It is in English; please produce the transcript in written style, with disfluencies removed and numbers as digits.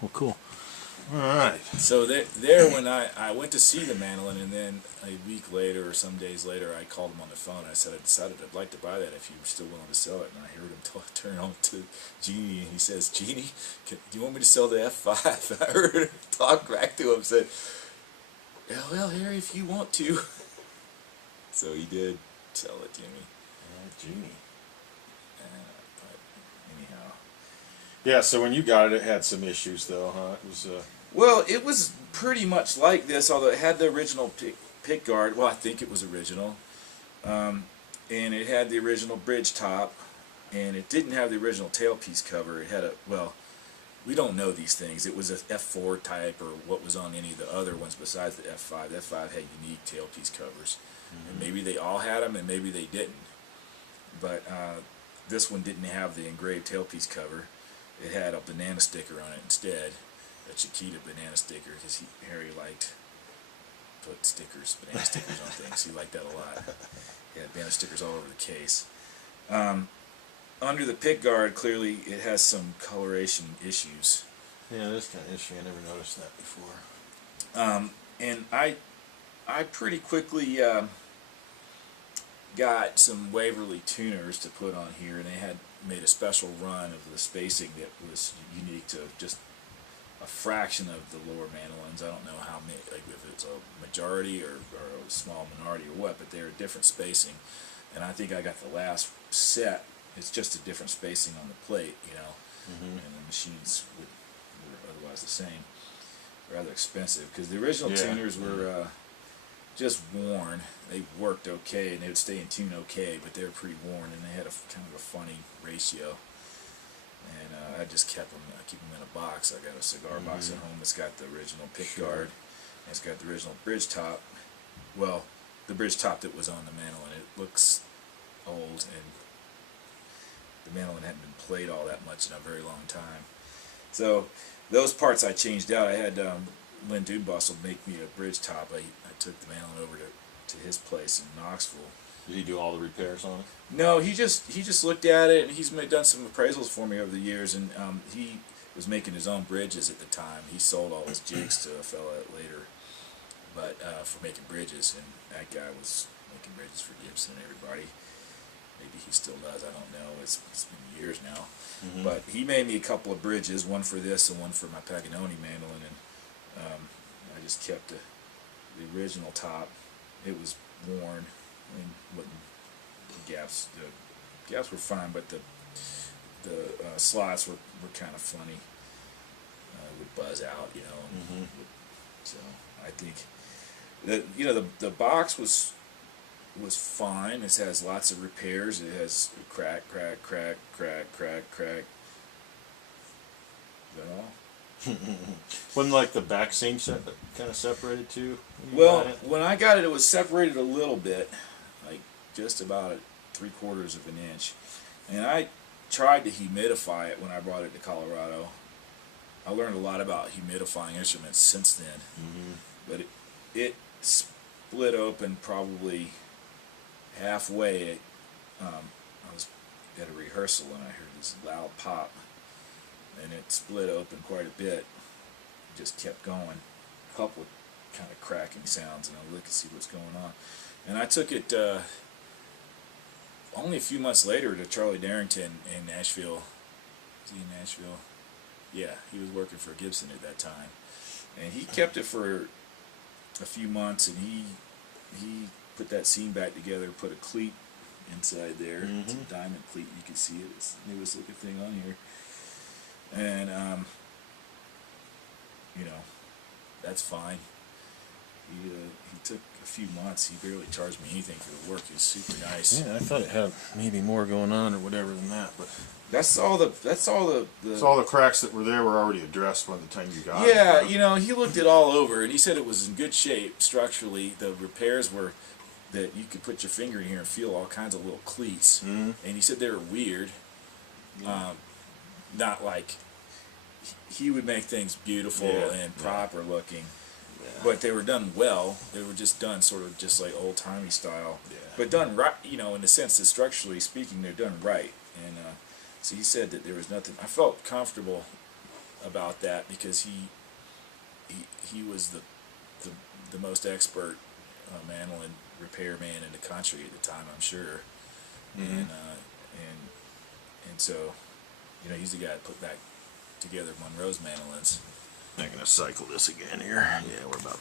Well, cool. All right. So there when I went to see the mandolin, and then a week later or some days later, I called him on the phone. I said I decided I'd like to buy that if you're still willing to sell it. And I heard him turn on to Jeannie, and he says, "Jeannie, do you want me to sell the F5?" I heard her talk back to him, said, "Yeah, well, Harry, if you want to." So he did sell it to me. Jeannie. But anyhow. Yeah, so when you got it, it had some issues, though, huh? It was. Well, it was pretty much like this, although it had the original pick guard. Well, I think it was original. And it had the original bridge top, and it didn't have the original tailpiece cover. It had a, well, we don't know these things. It was a F4 type or what was on any of the other ones besides the F5. The F5 had unique tailpiece covers. And maybe they all had them and maybe they didn't. But this one didn't have the engraved tailpiece cover. It had a banana sticker on it instead. A Chiquita banana sticker, because Harry liked put banana stickers on things. He liked that a lot. He had banana stickers all over the case. Under the pick guard, clearly it has some coloration issues. Yeah, that's kind of interesting. I never noticed that before. And I pretty quickly got some Waverly tuners to put on here, and they had made a special run of the spacing that was unique to just a fraction of the Loar mandolins. I don't know how many, like if it's a majority or a small minority or what, but they're different spacing. And I think I got the last set. It's just a different spacing on the plate, you know, and the machines were otherwise the same. Rather expensive, because the original tuners were just worn. They worked okay, and they would stay in tune okay, but they were pretty worn, and they had a kind of a funny ratio. And I just keep them in a box. I got a cigar box at home that's got the original pick guard, and it's got the original bridge top. Well, the bridge top that was on the mandolin. It looks old, and the mandolin hadn't been played all that much in a very long time. So those parts I changed out. I had Lynn Dudebostel make me a bridge top. I took the mandolin over to his place in Knoxville. Did he do all the repairs on it? No, he just looked at it, and he's done some appraisals for me over the years, and he was making his own bridges at the time. He sold all his jigs to a fella later, but for making bridges, and that guy was making bridges for Gibson and everybody. Maybe he still does, I don't know. It's been years now. But he made me a couple of bridges, one for this and one for my Paganoni mandolin, and I just kept the original top. It was worn. I mean, the gaps were fine, but the slots were kind of funny. Would buzz out, you know. So I think that, you know, the box was fine. It has lots of repairs. It has crack. Is that all? Wasn't like the back seam kind of separated too? Well, when I got it, it was separated a little bit, like just about 3/4 of an inch. And I tried to humidify it when I brought it to Colorado. I learned a lot about humidifying instruments since then. But it split open probably halfway. I was at a rehearsal and I heard this loud pop, and it split open quite a bit. It just kept going. A couple of kind of cracking sounds, and I look and see what's going on. And I took it only a few months later to Charlie Darrington in Nashville. Was he in Nashville? Yeah, he was working for Gibson at that time, and he kept it for a few months, and he put that seam back together, put a cleat inside there. It's a diamond cleat. You can see it. It's the newest looking thing on here. And you know, that's fine. He took a few months. He barely charged me anything for the work. He was super nice. Yeah, I thought it had maybe more going on or whatever than that, but that's all the so all the cracks that were there were already addressed by the time you got it. Yeah, you know, he looked it all over, and he said it was in good shape structurally. The repairs were that you could put your finger in here and feel all kinds of little cleats, and he said they were weird. Not like he would make things beautiful and proper looking, but they were done well. They were just done sort of just like old-timey style, but done right, you know, in the sense that structurally speaking, they're done right. And so he said that there was nothing. I felt comfortable about that because he was the most expert mandolin repairman in the country at the time, I'm sure. And so, you know, he's the guy that put back together Monroe's mandolins. I'm gonna cycle this again here. Yeah, we're about